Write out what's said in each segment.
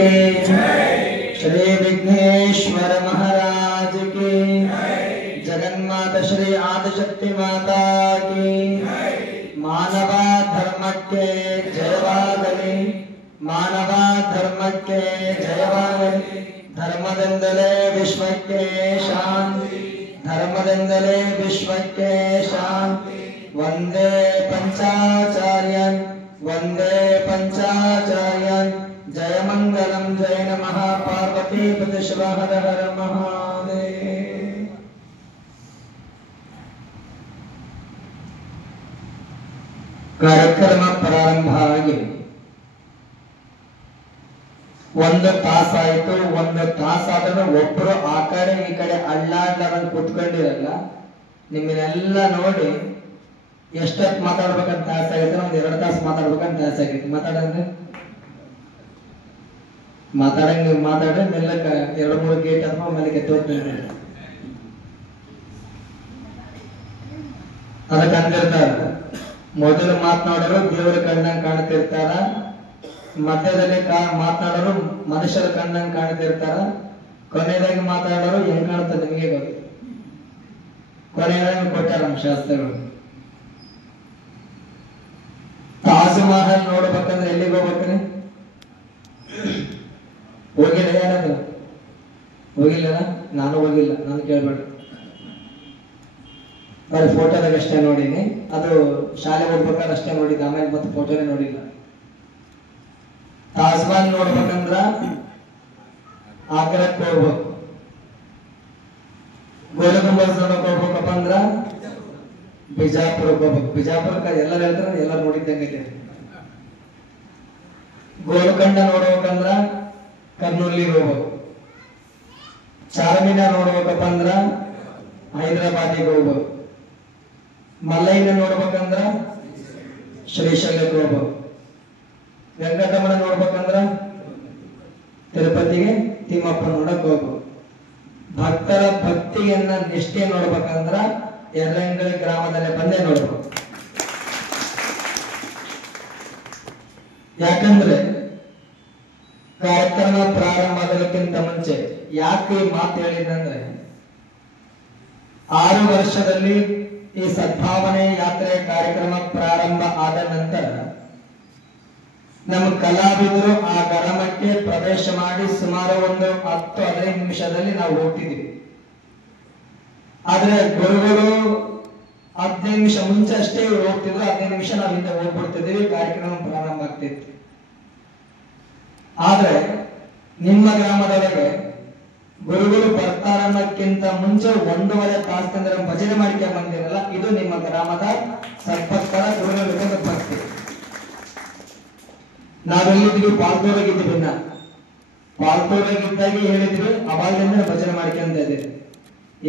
श्री विघ्नेश्वर महाराज की जगन्माता श्री आदिशक्ति माता की मानव धर्म के जयवागली मानव धर्म के जयवागली धर्मದಿಂದಲೇ ವಿಶ್ವಕ್ಕೆ ಶಾಂತಿ धर्मದಿಂದಲೇ ವಿಶ್ವಕ್ಕೆ ಶಾಂತಿ वंदे पंचाचार्यन वंदे पंचाचार्यन जय मंगलम जय नमः पार्वती पति शिव हर हर महादेव। ಕಾರ್ಯಕ್ರಮ ಪ್ರಾರಂಭ ಆಗಿ ಒಂದು ತಾಸಾಯಿತು. ಒಂದು ತಾಸಾದ್ರೂ ಒಬ್ರು ಆ ಕಡೆ ಈ ಕಡೆ ಅಳ್ಳಾಡ್ಲಾರಂಗ್ ಕುತ್ಕೊಂಡಿರಲ್ಲ. ನಿಮ್ಮನ್ನೆಲ್ಲ ನೋಡಿ ಎಷ್ಟೊತ್ತು ಮಾತಾಡ್ಬೇಕಂತ ಆಸೆ ಆಗಿತ್ತು. ಒಂದ್ 2 ತಾಸು ಮಾತಾಡ್ಬೇಕಂತ ಆಸೆ ಆಗಿತ್ತು. ಮಾತಾಡಂದ್ರೆ ಮಾತಾಡಂಗ ಮಾತಾಡ್ರೆ ಮೆಲ್ಲಕ್ಕ 2-3 ಗೇಟ್ ಅಥವಾ ಮೇಲೆ ತೋರ್ತಾರೆ. ಅದಕ್ಕೆ ಅಂದಿರ್ತಾರ, ಮೊದಲು ಮಾತನಾಡೋರು ದೇವರ ಕಣ್ಣಂಗ್ ಕಾಣ್ತಿರ್ತಾರ, ಮಧ್ಯದಲ್ಲಿ ಮಾತನಾಡೋರು ಮನುಷ್ಯರ ಕಣ್ಣಂಗ್ ಕಾಣ್ತಿರ್ತಾರ, ಕೊನೆಯದಾಗಿ ಮಾತಾಡೋರು ಹೆಂಗ್ ಕಾಣುತ್ತೆ ನಿಮಗೆ ಗೊತ್ತು. ಕೊನೆಯದಾಗಿ ಕೊಟ್ಟಾರ ನಮ್ಮ ಶಾಸ್ತ್ರಗಳು. ತಾಜ್ ಮಹಲ್ ನೋಡ್ಬೇಕಂದ್ರೆ ಎಲ್ಲಿಗೆ ಹೋಗ್ಬೇಕ್ರಿ? ಹೋಗಿಲ್ಲ? ಯಾರಾದ್ರು ಹೋಗಿಲ್ಲ? ನಾನು ಹೋಗಿಲ್ಲ, ನಾನು ಕೇಳ್ಬೇಡ್ರಿ. ಬರೀ ಫೋಟೋದಾಗ ಅಷ್ಟೇ ನೋಡಿನಿ. ಅದು ಶಾಲೆ ಹೋಗ್ಬೇಕಾದ್ರೆ ಅಷ್ಟೇ ನೋಡಿದ್ದೆ, ಆಮೇಲೆ ಮತ್ತೆ ಫೋಟೋನೇ ನೋಡಿಲ್ಲ. ತಾಜ್ ಮಹಲ್ ನೋಡ್ಬೇಕಂದ್ರ ಆಗ್ರಾಕ್ ಹೋಗ್ಬೇಕು. ಗೋಲ್ ಗುಂಬಜ್ ನೋಡಕ್ ಹೋಗ್ಬೇಕಪ್ಪ ಅಂದ್ರ ಬಿಜಾಪುರಕ್ಕೆ ಹೋಗ್ಬೇಕು. ಬಿಜಾಪುರಕ್ಕೆ ಎಲ್ಲರೂ ಹೇಳ್ತಾರೆ, ಎಲ್ಲರೂ ನೋಡಿದ್ದಂಗೈತೆ. ಗೋಲ್ಕೊಂಡ ನೋಡ್ಬೇಕಂದ್ರ ಕರ್ನೂಲಿಗೆ ಹೋಗ್ಬೇಕು. ಚಾರ್ಮಿನಾರ್ ನೋಡ್ಬೇಕಪ್ಪ ಅಂದ್ರ ಹೈದರಾಬಾದಿಗೆ ಹೋಗ್ಬೇಕು. ಮಲ್ಲೈನ ನೋಡ್ಬೇಕಂದ್ರ ಶ್ರೀಶೈಲಕ್ಕೆ ಹೋಗ್ಬೇಕು. ವೆಂಕಟರಮಣ ನೋಡ್ಬೇಕಂದ್ರ ತಿರುಪತಿಗೆ ತಿಮ್ಮಪ್ಪ ನೋಡಕ್ ಹೋಗ್ಬೇಕು. ಭಕ್ತರ ಭಕ್ತಿಯನ್ನ ನಿಷ್ಠೆ ನೋಡ್ಬೇಕಂದ್ರ ಯರ್ರಂಗಳಿ ಗ್ರಾಮದಲ್ಲೇ ಬಂದೇ ನೋಡ್ಬೇಕು. ಯಾಕಂದ್ರೆ ಕಾರ್ಯಕ್ರಮ ಪ್ರಾರಂಭ ಆಗೋದಕ್ಕಿಂತ ಮುಂಚೆ ಯಾಕೆ ಈ ಮಾತು ಹೇಳಿದಂದ್ರೆ, 6 ವರ್ಷದಲ್ಲಿ ಈ ಸದ್ಭಾವನೆ ಯಾತ್ರೆ ಕಾರ್ಯಕ್ರಮ ಪ್ರಾರಂಭ ಆದ ನಂತರ ನಮ್ಮ ಕಲಾವಿದರು ಆ ಗ್ರಾಮಕ್ಕೆ ಪ್ರವೇಶ ಮಾಡಿ ಸುಮಾರು ಒಂದು 10-15 ನಿಮಿಷದಲ್ಲಿ ನಾವು ಹೋಗ್ತಿದ್ವಿ. ಆದ್ರೆ ಗುರುಗಳು 15 ನಿಮಿಷ ಮುಂಚೆ ಅಷ್ಟೇ ಹೋಗ್ತಿದ್ರು. 15 ನಿಮಿಷ ನಾವು ಹಿಂದೆ ಹೋಗ್ಬಿಡ್ತಿದ್ದೀವಿ, ಕಾರ್ಯಕ್ರಮ ಪ್ರಾರಂಭ ಆಗ್ತಿತ್ತು. ಆದ್ರೆ ನಿಮ್ಮ ಗ್ರಾಮದೊಳಗೆ ಗುರುಗಳು ಬರ್ತಾರನ್ನಕ್ಕಿಂತ ಮುಂಚೆ 1.5 ತಾಸು ಭಜನೆ ಮಾಡ್ಕೊಂಡು ಬಂದಿರಲ್ಲ, ಇದು ನಿಮ್ಮ ಗ್ರಾಮದ ಸದ್ಭಕ್ತರ ಗುರುಗಳ ಭಕ್ತಿ. ನಾವೆಲ್ಲಿದ್ದೀವಿ? ಪಾಲ್ತೂರಾಗಿದ್ದೀವಿ. ಪಾಲ್ತೂರಾಗಿದ್ದಾಗಿ ಹೇಳಿದ್ವಿ, ಅವಾಗಿಂದ ಭಜನೆ ಮಾಡ್ಕೊಂತ ಇದ್ದೀವಿ.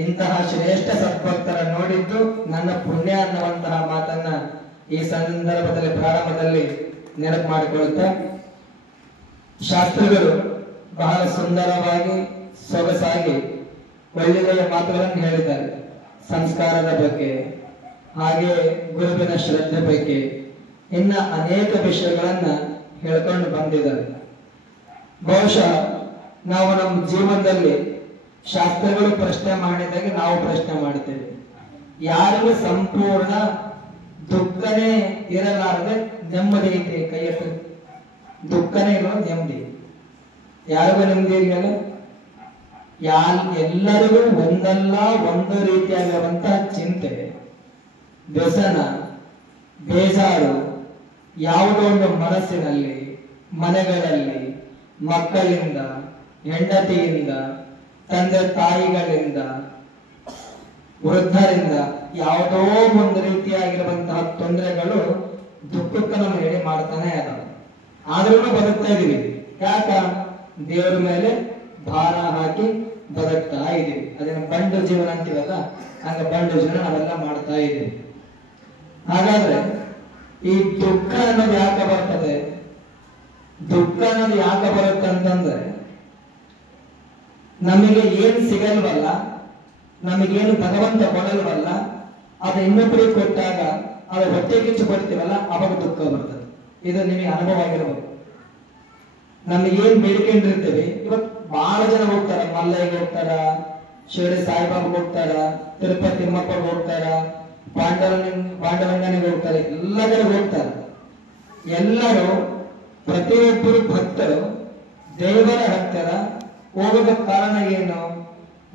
ಇಂತಹ ಶ್ರೇಷ್ಠ ಸದ್ಭಕ್ತರ ನೋಡಿದ್ದು ನನ್ನ ಪುಣ್ಯ ಅನ್ನುವಂತಹ ಮಾತನ್ನ ಈ ಸಂದರ್ಭದಲ್ಲಿ ಪ್ರಾರಂಭದಲ್ಲಿ ನೆನಪು ಮಾಡಿಕೊಳ್ಳುತ್ತಾ, ಶಾಸ್ತ್ರಿಗಳು ಬಹಳ ಸುಂದರವಾಗಿ ಸೊಗಸಾಗಿ ಒಳ್ಳೆಯ ಮಾತುಗಳನ್ನು ಹೇಳಿದ್ದಾರೆ. ಸಂಸ್ಕಾರದ ಬಗ್ಗೆ, ಹಾಗೆ ಗುರುವಿನ ಶ್ರದ್ಧೆ ಬಗ್ಗೆ, ಇನ್ನ ಅನೇಕ ವಿಷಯಗಳನ್ನ ಹೇಳ್ಕೊಂಡು ಬಂದಿದ್ದಾರೆ. ಬಹುಶಃ ನಾವು ನಮ್ಮ ಜೀವನದಲ್ಲಿ ಶಾಸ್ತ್ರಗಳು ಪ್ರಶ್ನೆ ಮಾಡಿದಾಗ ನಾವು ಪ್ರಶ್ನೆ ಮಾಡ್ತೇವೆ, ಯಾರಿಗೂ ಸಂಪೂರ್ಣ ದುಃಖನೇ ಇರಲಾರದೆ ನೆಮ್ಮದಿ ಐತೆ? ಕೈ ಎತ್ತ. ದುಃಖನೇ ಇರೋ ನೆಮ್ಮದಿ ಯಾರಿಗೂ ನೆಮ್ಮದಿ ಇಲ್ಲ. ಎಲ್ಲರಿಗೂ ಒಂದಲ್ಲ ಒಂದು ರೀತಿಯಾಗಿರುವಂತಹ ಚಿಂತೆ, ವ್ಯಸನ, ಬೇಜಾರು ಯಾವುದೋ ಒಂದು ಮನಸ್ಸಿನಲ್ಲಿ, ಮನೆಗಳಲ್ಲಿ, ಮಕ್ಕಳಿಂದ, ಹೆಂಡತಿಯಿಂದ, ತಂದೆ ತಾಯಿಗಳಿಂದ, ವೃದ್ಧರಿಂದ ಯಾವುದೋ ಒಂದು ರೀತಿಯಾಗಿರುವಂತಹ ತೊಂದರೆಗಳು ದುಃಖಕ್ಕೆ ನಮ್ಮ ಎಡೆ ಮಾಡ್ತಾನೆ ಅದಾವ. ಆದ್ರೂ ಬದುಕ್ತಾ ಇದೀವಿ. ಯಾಕ? ದೇವರ ಮೇಲೆ ಭಾರ ಹಾಕಿ ಬದುಕ್ತಾ ಇದೀವಿ. ಅದನ್ನ ಬಂಡು ಜೀವನ ಅಂತೀವಲ್ಲ, ಹಂಗ ಬಂಡು ಜೀವನ ನಾವೆಲ್ಲ ಮಾಡ್ತಾ ಇದೀವಿ. ಹಾಗಾದ್ರೆ ಈ ದುಃಖ ಅನ್ನೋದು ಯಾಕೆ ಬರ್ತದೆ? ದುಃಖ ಅನ್ನೋದು ಯಾಕೆ ಬರುತ್ತೆ ಅಂತಂದ್ರೆ, ನಮಗೆ ಏನ್ ಸಿಗಲ್ವಲ್ಲ, ನಮಗೇನು ಭಗವಂತ ಕೊಡಲ್ವಲ್ಲ, ಅದು ಇನ್ನೊಬ್ಬರಿಗೆ ಕೊಟ್ಟಾಗ ಅದು ಹೊಟ್ಟೆ ಕಿಚ್ಚು ಕೊಡ್ತೀವಲ್ಲ, ಅವಾಗ ದುಃಖ ಬರ್ತದೆ. ಇದು ನಿಮಗೆ ಅನುಭವ ಆಗಿರ್ಬೋದು. ನಮಗೇನ್ ಬೇಡಿಕೊಂಡಿರ್ತೇವೆ ಇವತ್ತು ಬಹಳ ಜನ ಹೋಗ್ತಾರ, ಮಲ್ಲಯ್ಯಗೆ ಹೋಗ್ತಾರ, ಶಿರಡಿ ಸಾಯಿಬಾಬಾಗೆ ಹೋಗ್ತಾರ, ತಿರುಪತಿ ತಿಮ್ಮಪ್ಪಗೆ ಹೋಗ್ತಾರ, ಪಾಂಡರಂಗನಿಗೆ ಹೋಗ್ತಾರೆ, ಎಲ್ಲ ಕಡೆ ಹೋಗ್ತಾರ. ಎಲ್ಲರೂ ಪ್ರತಿಯೊಬ್ಬರು ಭಕ್ತರು ದೇವರ ಹತ್ತಿರ ಹೋಗೋದ ಕಾರಣ ಏನು?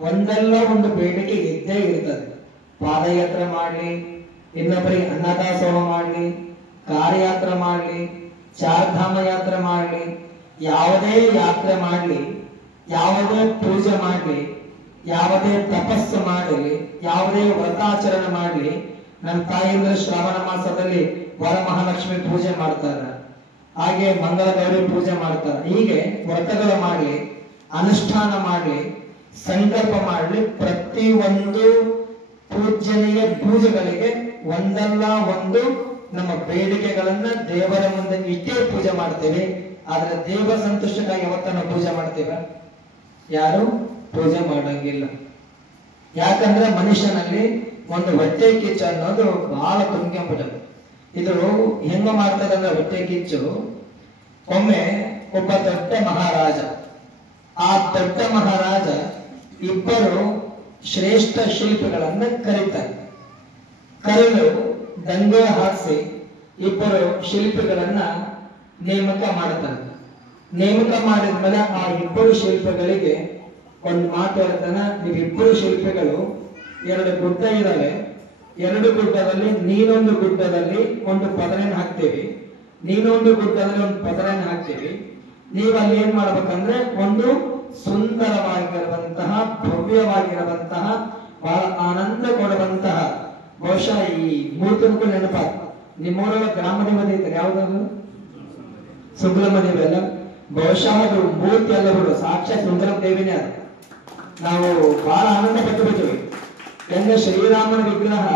ಒಂದಲ್ಲ ಒಂದು ಬೇಡಿಕೆ ಇದ್ದೇ ಇರ್ತದೆ. ಪಾದಯಾತ್ರೆ ಮಾಡ್ಲಿ, ಇನ್ನೊಬ್ಬರಿಗೆ ಅನ್ನದಾಸೋಹ ಮಾಡ್ಲಿ, ಕಾರ್ಯಾತ್ರೆ ಮಾಡ್ಲಿ, ಚಾರ್ಧಾಮ ಯಾತ್ರೆ ಮಾಡ್ಲಿ, ಯಾವುದೇ ಯಾತ್ರೆ ಮಾಡ್ಲಿ, ಯಾವುದೇ ಪೂಜೆ ಮಾಡ್ಲಿ, ಯಾವುದೇ ತಪಸ್ಸು ಮಾಡಲಿ, ಯಾವುದೇ ವ್ರತಾಚರಣೆ ಮಾಡ್ಲಿ, ನಮ್ಮ ತಾಯಿಯಂದ್ರೆ ಶ್ರಾವಣ ಮಾಸದಲ್ಲಿ ವರಮಹಾಲಕ್ಷ್ಮಿ ಪೂಜೆ ಮಾಡ್ತಾರ, ಹಾಗೆ ಮಂಗಳ ಗೌರಿ ಪೂಜೆ ಮಾಡ್ತಾರ. ಹೀಗೆ ವ್ರತಗಳು ಮಾಡ್ಲಿ, ಅನುಷ್ಠಾನ ಮಾಡ್ಲಿ, ಸಂಕಲ್ಪ ಮಾಡ್ಲಿ, ಪ್ರತಿಯೊಂದು ಪೂಜನೀಯ ಪೂಜೆಗಳಿಗೆ ಒಂದಲ್ಲ ಒಂದು ನಮ್ಮ ಬೇಡಿಕೆಗಳನ್ನ ದೇವರ ಮುಂದೆ ಇಟ್ಟೇ ಪೂಜೆ ಮಾಡ್ತೇವೆ. ಆದ್ರೆ ದೇವರ ಸಂತುಷ್ಟಕ್ಕಾಗಿ ಯಾವತ್ತನ್ನ ಪೂಜೆ ಮಾಡ್ತೇವೆ? ಯಾರು ಪೂಜೆ ಮಾಡಂಗಿಲ್ಲ. ಯಾಕಂದ್ರೆ ಮನುಷ್ಯನಲ್ಲಿ ಒಂದು ಹೊಟ್ಟೆ ಕಿಚ್ಚು ಅನ್ನೋದು ಬಹಳ ತುಂಬಿಕೊಂಡ್ಬಿಟ್ಟದು. ಇದು ಹೆಂಗ ಮಾಡ್ತದೆ ಅಂದ್ರೆ, ಹೊಟ್ಟೆ ಕಿಚ್ಚು ಒಮ್ಮೆ ಒಬ್ಬ ದೊಡ್ಡ ಮಹಾರಾಜ, ಆ ದೊಡ್ಡ ಮಹಾರಾಜ ಇಬ್ಬರು ಶ್ರೇಷ್ಠ ಶಿಲ್ಪಿಗಳನ್ನ ಕರೀತಾರೆ. ಕರೆದು ದಂಗೆ ಹಾಕಿಸಿ ಇಬ್ಬರು ಶಿಲ್ಪಿಗಳನ್ನ ನೇಮಕ ಮಾಡ್ತಾನೆ. ನೇಮಕ ಮಾಡಿದ್ಮೇಲೆ ಆ ಇಬ್ಬರು ಶಿಲ್ಪಿಗಳಿಗೆ ಒಂದು ಮಾತು ಹೇಳ್ತಾನೆ, ನೀವಿಬ್ಬರು ಶಿಲ್ಪಿಗಳು ಎರಡು ಗುಡ್ಡ ಇದಾವೆ, ಎರಡು ಗುಡ್ಡದಲ್ಲಿ ನೀನೊಂದು ಗುಡ್ಡದಲ್ಲಿ ಒಂದು ಪದರೆಯನ್ನು ಹಾಕ್ತೀವಿ, ನೀನೊಂದು ಗುಡ್ಡದಲ್ಲಿ ಒಂದು ಪದರೆಯನ್ನು ಹಾಕ್ತೀವಿ. ನೀವು ಅಲ್ಲಿ ಏನ್ ಮಾಡ್ಬೇಕಂದ್ರೆ ಒಂದು ಸುಂದರವಾಗಿರುವಂತಹ, ಭವ್ಯವಾಗಿರುವಂತಹ, ಬಹಳ ಆನಂದ ಕೊಡುವಂತಹ, ಬಹುಶಃ ಈ ಮೂರ್ತಿಗಳು ನೆನಪ ನಿಮ್ಮೂರೊಳಗೆ ಗ್ರಾಮ ದೇವತೆ ಇದ್ದಾರೆ, ಯಾವ್ದಾದ್ರು ಸುಂದರಮ್ಮ ದೇವಿ ಅಲ್ಲ, ಬಹುಶಃ ಅದು ಮೂರ್ತಿ ಅಲ್ಲ ಬಿಡು, ಸಾಕ್ಷಾತ್ ಸುಂದರಮ್ಮ ದೇವಿನೇ ಅದು. ನಾವು ಬಹಳ ಆನಂದ ಪಟ್ಟು ಬಿಟ್ಟಿವಿ. ಹೆಂಗ ಶ್ರೀರಾಮನ ವಿಗ್ರಹ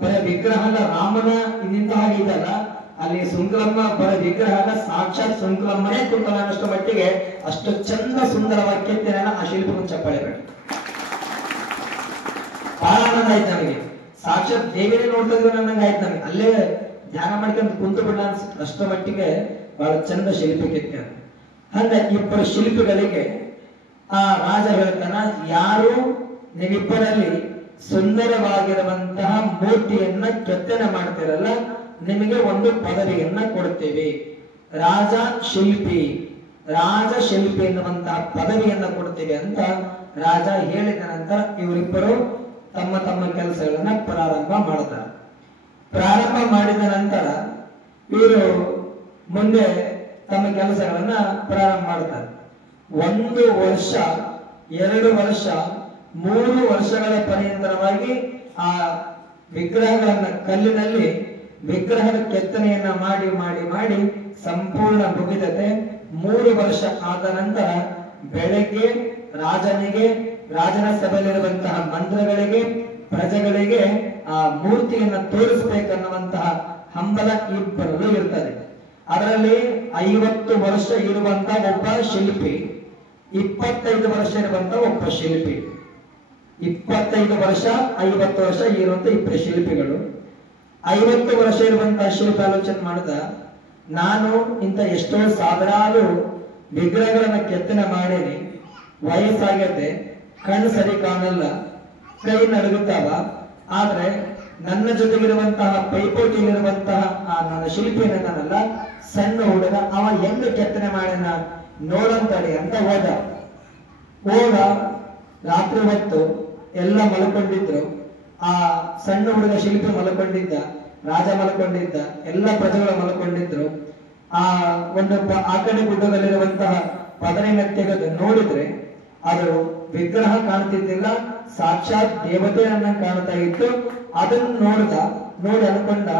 ಬರ ವಿಗ್ರಹ ಅಲ್ಲ, ರಾಮನ ಇನ್ನಿಂದ ಹಾಗಿದ್ದಲ್ಲ, ಅಲ್ಲಿ ಸುಂದರಮ್ಮ ಬರ ವಿಗ್ರಹ ಅಲ್ಲ, ಸಾಕ್ಷಾತ್ ಸುಂದರಮ್ಮನೇ ಕುಂತಲ ಅನ್ನಷ್ಟು ಮಟ್ಟಿಗೆ ಅಷ್ಟು ಚಂದ ಸುಂದರವಾಗಿ ಕೆತ್ತಿನ ಆ ಶಿಲ್ಪವನ್ನು ಚಪ್ಪಾಳೆ ಬೇಡ. ಬಹಳ ಆನಂದ ಆಯ್ತು ನನಗೆ, ಸಾಕ್ಷಾತ್ ದೇವಿನೇ ನೋಡ್ತಾ ಇದ್ವಿ ನನ್ನಂಗೆ ಆಯ್ತು ನನಗೆ. ಅಲ್ಲೇ ಧ್ಯಾನ ಮಾಡ್ಕೊಂಡು ಕುಂತು ಬಿಡ ಅಷ್ಟ ಮಟ್ಟಿಗೆ ಬಹಳ ಚಂದ ಶಿಲ್ಪಿ ಕೆತ್ತ. ಹಂಗ ಇಬ್ಬರು ಶಿಲ್ಪಿಗಳಿಗೆ ಆ ರಾಜ ಹೇಳ್ತಾನ, ಯಾರು ನೀವಿಬ್ಬರಲ್ಲಿ ಸುಂದರವಾಗಿರುವಂತಹ ಮೂರ್ತಿಯನ್ನ ಕೆತ್ತನೆ ಮಾಡ್ತಿರಲ್ಲ, ನಿಮಗೆ ಒಂದು ಪದವಿಯನ್ನ ಕೊಡ್ತೇವೆ. ರಾಜ ಶಿಲ್ಪಿ ಎನ್ನುವಂತಹ ಪದವಿಯನ್ನ ಕೊಡ್ತೇವೆ ಅಂತ ರಾಜ ಹೇಳಿದ ನಂತರ ಇವರಿಬ್ಬರು ತಮ್ಮ ತಮ್ಮ ಕೆಲಸಗಳನ್ನ ಪ್ರಾರಂಭ ಮಾಡ್ತಾರೆ. ಪ್ರಾರಂಭ ಮಾಡಿದ ನಂತರ ಇವರು ಮುಂದೆ ತಮ್ಮ ಕೆಲಸಗಳನ್ನ ಪ್ರಾರಂಭ ಮಾಡ್ತಾರೆ. 1 ವರ್ಷ, 2 ವರ್ಷ, 3 ವರ್ಷಗಳ ಪರ್ಯಂತರವಾಗಿ ಆ ವಿಗ್ರಹಗಳನ್ನ ಕಲ್ಲಿನಲ್ಲಿ ವಿಗ್ರಹದ ಕೆತ್ತನೆಯನ್ನ ಮಾಡಿ ಮಾಡಿ ಮಾಡಿ ಸಂಪೂರ್ಣ ಮುಗಿದತೆ. 3 ವರ್ಷ ಆದ ನಂತರ ಬೆಳಗ್ಗೆ ರಾಜನ ಸಭೆಯಲ್ಲಿರುವಂತಹ ಮಂತ್ರಗಳಿಗೆ, ಪ್ರಜೆಗಳಿಗೆ ಆ ಮೂರ್ತಿಯನ್ನ ತೋರಿಸಬೇಕನ್ನುವಂತಹ ಹಂಬಲ ಇಬ್ಬರಲ್ಲೂ ಇರ್ತದೆ. ಅದರಲ್ಲಿ 50 ವರ್ಷ ಇರುವಂತಹ ಒಬ್ಬ ಶಿಲ್ಪಿ, 25 ವರ್ಷ ಇರುವಂತಹ ಒಬ್ಬ ಶಿಲ್ಪಿ, 25 ವರ್ಷ 50 ವರ್ಷ ಇರುವಂತ ಇಬ್ಬರು ಶಿಲ್ಪಿಗಳು. 50 ವರ್ಷ ಇರುವಂತಹ ಶಿಲ್ಪಿ ಆಲೋಚನೆ ಮಾಡಿದ, ನಾನು ಇಂಥ ಎಷ್ಟೋ ಸಾವಿರಾರು ವಿಗ್ರಹಗಳನ್ನ ಕೆತ್ತನೆ ಮಾಡೀನಿ, ವಯಸ್ಸಾಗತ್ತೆ, ಕಣ್ಣು ಸರಿ ಕಾಣಲ್ಲ, ಕೈ ನಡುಗುತ್ತಾವ, ಆದ್ರೆ ನನ್ನ ಜೊತೆಗಿರುವಂತಹ ಪೈಪೋಟಿಯಲ್ಲಿರುವಂತಹ ಆ ನನ್ನ ಶಿಲ್ಪಿ ಏನಲ್ಲ, ಸಣ್ಣ ಹುಡುಗ, ಅವ ಹೆಂಗ ಕೆತ್ತನೆ ಮಾಡ್ಯಾನ ನೋಡಂತಡಿ ಅಂತ ಹೋದ. ರಾತ್ರಿ ಹೊತ್ತು ಎಲ್ಲ ಮಲ್ಕೊಂಡಿದ್ರು. ಆ ಸಣ್ಣ ಹುಡುಗ ಶಿಲ್ಪಿ ಮಲ್ಕೊಂಡಿದ್ದ, ರಾಜ ಮಲ್ಕೊಂಡಿದ್ದ, ಎಲ್ಲ ಪ್ರಜೆಗಳು ಮಲ್ಕೊಂಡಿದ್ರು. ಆ ಕಡೆ ಗುಡ್ಡದಲ್ಲಿರುವಂತಹ ಪದರಿನ ತೆಗೆದು ನೋಡಿದ್ರೆ ಅದು ವಿಗ್ರಹ ಕಾಣ್ತಿದ್ದಿಲ್ಲ, ಸಾಕ್ಷಾತ್ ದೇವತೆಯನ್ನ ಕಾಣ್ತಾ ಇತ್ತು. ಅದನ್ನು ನೋಡಿ ಅನ್ಕೊಂಡ,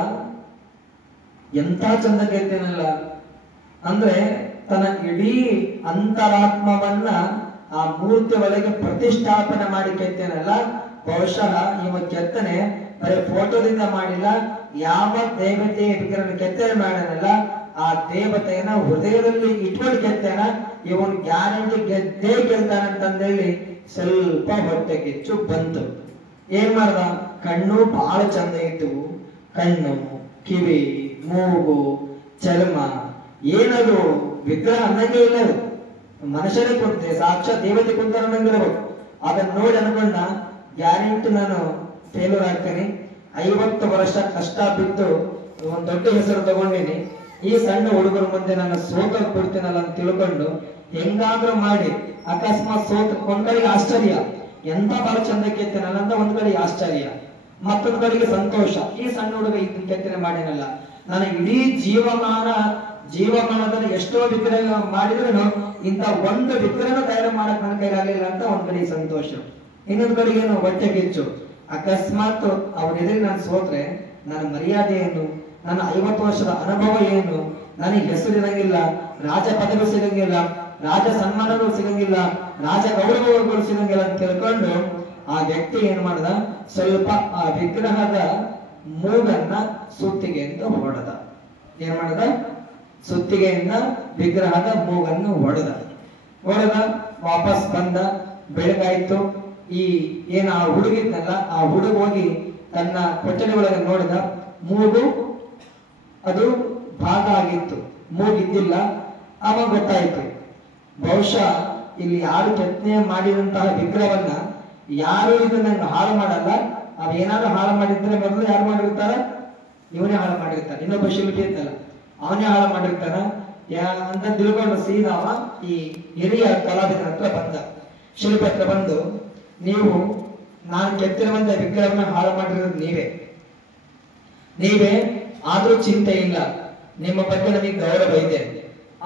ಎಂತ ಚಂದ ಕೆತ್ತೇನಲ್ಲ, ಅಂದ್ರೆ ತನ್ನ ಇಡೀ ಅಂತರಾತ್ಮವನ್ನ ಆ ಮೂರ್ತಿ ಒಳಗೆ ಪ್ರತಿಷ್ಠಾಪನೆ ಮಾಡಿ ಕೆತ್ತೇನಲ್ಲ. ಬಹುಶಃ ಇವ ಕೆತ್ತನೆ ಬರೀ ಫೋಟೋದಿಂದ ಮಾಡಿಲ್ಲ, ಯಾವ ದೇವತೆಯ ವಿಗ್ರಹ ಕೆತ್ತನೆ ಮಾಡನಲ್ಲ, ಆ ದೇವತೆಯನ್ನ ಹೃದಯದಲ್ಲಿ ಇಟ್ಕೊಂಡು ಕೆತ್ತೇನ, ಇವನ್ ಗ್ಯಾರಂಟಿ ಗೆದ್ದೇ ಗೆಲ್ತಾನಂತಂದೇಳಿ ಸ್ವಲ್ಪ ಹೊಟ್ಟೆ ಕಿಚ್ಚು ಬಂತು. ಏನ್ ಮಾಡ್ದ, ಕಣ್ಣು ಬಹಳ ಚಂದ ಇದ್ದವು, ಕಣ್ಣು, ಕಿವಿ, ಮೂಗು, ಚರ್ಮ, ಏನದು ವಿಗ್ರಹ ಅನ್ನಂಗೆ ಇಲ್ಲ, ಅದು ಮನುಷ್ಯನೇ ಕೊಡ್ತೆ, ಸಾಕ್ಷಾತ್ ದೇವತೆ ಕುಂತಾರಂಗಿರ್ಬೇಕು. ಅದನ್ನ ನೋಡಿ ಅನ್ಕೊಂಡ ಗ್ಯಾರಂಟಿ ನಾನು ಫೇಲ್ಯೂರ್ ಆಗ್ತೇನೆ. 50 ವರ್ಷ ಕಷ್ಟ ಬಿದ್ದು ಒಂದ್ ದೊಡ್ಡ ಹೆಸರು ತಗೊಂಡಿನಿ, ಈ ಸಣ್ಣ ಹುಡುಗರ ಮುಂದೆ ನಾನು ಸೋತ ಕೊಡ್ತೀನಲ್ಲ ಅಂತ ತಿಳ್ಕೊಂಡು ಹೆಂಗಾದ್ರೂ ಮಾಡಿ ಅಕಸ್ಮಾತ್ ಸೋತ ಒಂದ್ ಕಡೆಗೆ ಆಶ್ಚರ್ಯ, ಎಂತ ಬಹಳ ಚಂದಕ್ಕೆ ಎತ್ತೇನಲ್ಲ ಅಂತ ಒಂದ್ ಕಡೆಗೆ ಆಶ್ಚರ್ಯ, ಮತ್ತೊಂದ್ ಕಡೆಗೆ ಸಂತೋಷ. ಈ ಸಣ್ಣ ಹುಡುಗ ಇದನ್ನ ಕೆತ್ತನೆ ಮಾಡಿನಲ್ಲ, ನಾನು ಇಡೀ ಜೀವಮಾನದಲ್ಲಿ ಎಷ್ಟೋ ವಿಗ್ರಹ ಮಾಡಿದ್ರು ಇಂತ ಒಂದು ವಿಗ್ರಹ ತಯಾರು ಮಾಡಕ್ ನನ್ನ ಕೈಲಾಗಲಿಲ್ಲ ಅಂತ ಒಂದ್ ಕಡೆ ಸಂತೋಷ, ಇನ್ನೊಂದ್ ಕಡೆಗೆ ಏನು ಹೊಟ್ಟೆ ಕಿಚ್ಚು. ಅಕಸ್ಮಾತ್ ಅವ್ರ ಎದುರಿಗೆ ನಾನು ಸೋತ್ರೆ ನನ್ನ ಮರ್ಯಾದೆ ಏನು, ನನ್ನ 50 ವರ್ಷದ ಅನುಭವ ಏನು, ನನಗೆ ಹೆಸರು ಇರಂಗಿಲ್ಲ, ರಾಜ ಪದವಿ ಸಿಗಂಗಿಲ್ಲ, ರಾಜ ಸನ್ಮಾನಗಳು ಸಿಗಂಗಿಲ್ಲ, ರಾಜ ಗೌರವಗಳು ಸಿಗಂಗಿಲ್ಲ ಅಂತ ತಿಳ್ಕೊಂಡು ಆ ವ್ಯಕ್ತಿ ಏನ್ ಮಾಡ್ದ, ಸ್ವಲ್ಪ ಆ ವಿಗ್ರಹದ ಮೂಗನ್ನ ಸುತ್ತಿಗೆಯಿಂದ ಹೊಡೆದ. ಏನ್ ಮಾಡದ, ಸುತ್ತಿಗೆಯಿಂದ ವಿಗ್ರಹದ ಮೂಗನ್ನು ಹೊಡೆದ. ವಾಪಸ್ ಬಂದ, ಬೆಳಗಾಯ್ತು. ಈ ಏನ ಆ ಹುಡುಗಿದ್ನಲ್ಲ, ಆ ಹುಡುಗ ಹೋಗಿ ತನ್ನ ಕೊಠಡಿ ಒಳಗೆ ನೋಡಿದ, ಮೂಗು ಅದು ಭಾಗ ಆಗಿತ್ತು, ಮೂಗಿದ್ದಿಲ್ಲ. ಅವಾಗ ಗೊತ್ತಾಯ್ತು, ಬಹುಶಃ ಇಲ್ಲಿ ಯಾರು ಕೆತ್ತನೆ ಮಾಡಿದಂತಹ ವಿಗ್ರಹವನ್ನ ಯಾರು ಇದನ್ನ ಹಾಳು ಮಾಡಲ್ಲ, ಅವೇನಾದ್ರು ಹಾಳು ಮಾಡಿದ್ರೆ ಮೊದಲು ಯಾರು ಮಾಡಿರ್ತಾರ, ಇವನೇ ಹಾಳು ಮಾಡಿರ್ತಾನೆ, ಇನ್ನೊಬ್ಬ ಶಿಲ್ಪಿ ಇರ್ತಲ್ಲ ಅವನೇ ಹಾಳು ಮಾಡಿರ್ತಾನ ಅಂತ ತಿಳ್ಕೊಂಡು ಸೀದಾ ಈ ಹಿರಿಯ ಕಲಾವಿದರ ಹತ್ರ ಬಂದ, ಶಿಲ್ಪಿ ಹತ್ರ ಬಂದು, ನೀವು ನಾನು ಕೆತ್ತಿರುವಂತ ವಿಗ್ರಹವನ್ನ ಹಾಳು ಮಾಡಿರೋದು ನೀವೇ ಆದ್ರೂ ಚಿಂತೆ ಇಲ್ಲ, ನಿಮ್ಮ ಬಗ್ಗೆ ನನಗೆ ಗೌರವ ಇದೆ.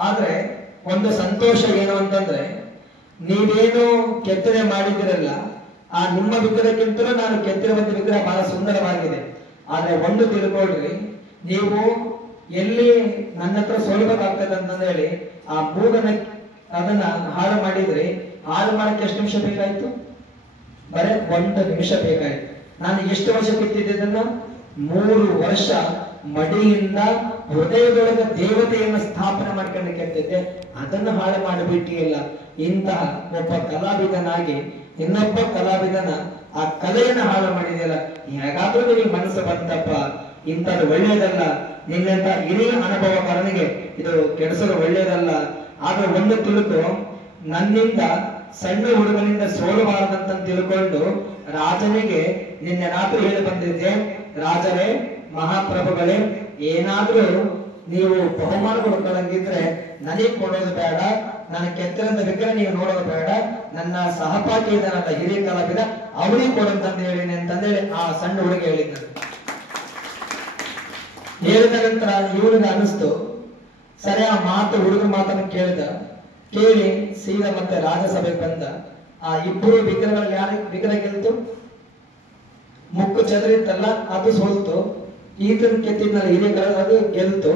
ಆದ್ರೆ ಒಂದು ಸಂತೋಷ ಏನು ಅಂತಂದ್ರೆ, ನೀವೇನು ಕೆತ್ತನೆ ಮಾಡಿದಿರಲ್ಲ, ಆ ನಿಮ್ಮ ವಿಗ್ರಹಕ್ಕಿಂತಲೂ ನಾನು ಕೆತ್ತಿರುವಂತ ವಿಗ್ರಹ ಬಹಳ ಸುಂದರವಾಗಿದೆ. ಆದ್ರೆ ಒಂದು ತಿಳ್ಕೊಳ್ರಿ, ನೀವು ಎಲ್ಲಿ ನನ್ನ ಹತ್ರ ಸೋಲ್ಬೇಕಾಗ್ತದೆ ಅಂತ ಹೇಳಿ ಆ ಮೂಗನ ಅದನ್ನ ಹಾಳು ಮಾಡಿದ್ರಿ. ಹಾಳು ಮಾಡಕ್ಕೆ ಎಷ್ಟು ನಿಮಿಷ ಬೇಕಾಯ್ತು? ಬರೇ 1 ನಿಮಿಷ ಬೇಕಾಯ್ತು. ನಾನು ಎಷ್ಟು ವರ್ಷ ಕೆತ್ತಿದ್ದನ್ನ 3 ವರ್ಷ ಮಡಿಯಿಂದ ಹೃದಯದೊಳಗೆ ದೇವತೆಯನ್ನು ಸ್ಥಾಪನೆ ಮಾಡ್ಕೊಂಡು ಕೆತ್ತಿದ್ದೆ, ಅದನ್ನು ಹಾಳು ಮಾಡಿಬಿಟ್ಟಿಯಲ್ಲ. ಇಂತಹ ಒಬ್ಬ ಕಲಾವಿದನಾಗಿ ಇನ್ನೊಬ್ಬ ಕಲಾವಿದನ ಆ ಕಲೆಯನ್ನು ಹಾಳು ಮಾಡಿದೆಯಲ್ಲ, ಹೇಗಾದ್ರೂ ನಿಮಗೆ ಮನಸ್ಸು ಬಂತಪ್ಪ, ಇಂಥದ್ದು ಒಳ್ಳೆಯದಲ್ಲ, ನಿನ್ನಂತ ಹಿರಿಯ ಅನುಭವಕಾರನಿಗೆ ಇದು ಕೆಡಿಸಲು ಒಳ್ಳೆಯದಲ್ಲ. ಆದ್ರೆ ಒಂದು ತಿಳ್ಕೊ, ನನ್ನಿಂದ ಸಣ್ಣ ಹುಡುಗನಿಂದ ಸೋಲಬಾರದಂತ ತಿಳ್ಕೊಂಡು ರಾಜನಿಗೆ ನಿನ್ನೆ ರಾತ್ರಿ ಹೇಳಿ ಬಂದಿದ್ದೆ, ರಾಜರೇ ಮಹಾಪ್ರಭುಗಳೇ, ಏನಾದ್ರೂ ನೀವು ಬಹುಮಾನ ಕೊಡ್ಕೊಳ್ಳಂಗಿದ್ರೆ ನನಗೆ ಕೊಡೋದು ಬೇಡ, ನನ್ನ ಕೆತ್ತರದ ವಿಗ್ರಹ ನೀವು ನೋಡೋದು ಬೇಡ, ನನ್ನ ಸಹಪಾಠಿ ಇದ್ದಾನಲ್ಲ ಹಿರಿಯ ಕಲಾವಿದ ಅವನಿಗೆ ಕೊಡಂತಂದು ಹೇಳಿನಿ ಅಂತಂದೇಳಿ ಆ ಸಣ್ಣ ಹುಡುಗ ಹೇಳಿದ್ದ. ಹೇಳಿದ ನಂತರ ಇವನಿಗೆ ಅನಿಸ್ತು, ಸರಿ ಆ ಮಾತು ಹುಡುಗ ಮಾತನ್ನು ಕೇಳಿ ಸೀದಾ ಮತ್ತೆ ರಾಜಸಭೆಗೆ ಬಂದ. ಆ ಇಬ್ಬರು ವಿಗ್ರಹಗಳಲ್ಲಿ ಯಾರ ವಿಗ್ರಹ ಗೆಲ್ತು? ಮುಕ್ಕು ಚದರಿತ್ತಲ್ಲ ಅದು ಸೋಲ್ತು, ಈತನ ಕೆತ್ತಿದ್ನಲ್ಲ ಹಿರಿಯ ಕಲಾವಿದ ಅದು ಗೆಲ್ತು.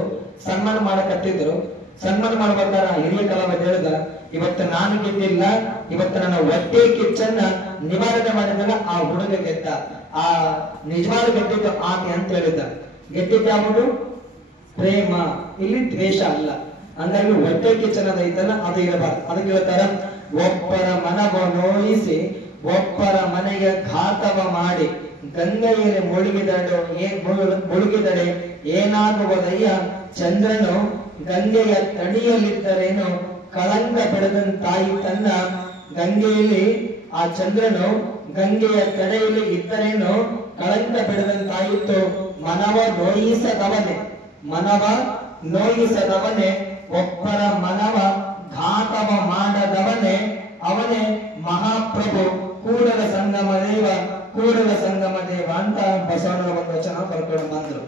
ಸನ್ಮಾನ ಮಾಡಕತ್ತಿದ್ರು. ಸನ್ಮಾನ ಮಾಡ್ಬೇಕಾದ್ರೆ ಹಿರಿಯ ಕಲಾವಿದ ಹೇಳಿದ, ಇವತ್ತು ನಾನು ಗೆದ್ದಿಲ್ಲ, ಇವತ್ತು ನನ್ನ ಹೊಟ್ಟೆ ಕಿಚ್ಚನ್ನ ನಿವಾರಣೆ ಮಾಡಿದಾಗ ಆ ಹುಡುಗ ಗೆದ್ದ, ಆ ನಿಜವಾದ ಗೆದ್ದಿದ್ದು ಆಕೆ ಅಂತ ಹೇಳಿದ. ಗೆದ್ದಿದ್ದ ಯಾವುದು? ಪ್ರೇಮ, ಇಲ್ಲಿ ದ್ವೇಷ ಅಲ್ಲ. ಹಂಗಾಗಿ ಹೊಟ್ಟೆ ಕಿಚ್ಚನದ ಐತಲ್ಲ ಅದು ಇರಬಾರ್ದು. ಅದಕ್ಕೆ ಹೇಳ್ತಾರ, ಒಬ್ಬರ ಮನವ ನೋಯಿಸಿ ಒಬ್ಬರ ಮನೆಗೆ ಘಾತವ ಮಾಡಿ ಗಂಗೆಯಲ್ಲಿ ಮುಳುಗಿದಡೆ ಏನಾಗುವುದಯ್ಯ, ಚಂದ್ರನು ಗಂಗೆಯ ತಡಿಯಲಿದ್ದರೇನು ಕಳಂಕ ಬೆಳೆದಂತಾಯಿ ತನ್ನ, ಗಂಗೆಯಲ್ಲಿ ಆ ಚಂದ್ರನು ಗಂಗೆಯ ತಡೆಯಲ್ಲಿ ಇದ್ದರೇನು ಕಳಂಕ ಬೆಳೆದಂತಾಯಿತು. ಮನವ ನೋಯಿಸದವನೇ ಒಬ್ಬರ ಮನವ ಘಾತವ ಮಾಡದವನೇ ಅವನೇ ಮಹಾಪ್ರಭು ಕೂಡಲ ಸಂಗಮ ದೇವ ಅಂತ ಬಸವಣ್ಣನ ಒಂದು ವಚನ ಬರ್ಕೊಂಡು ಬಂದ್ರು.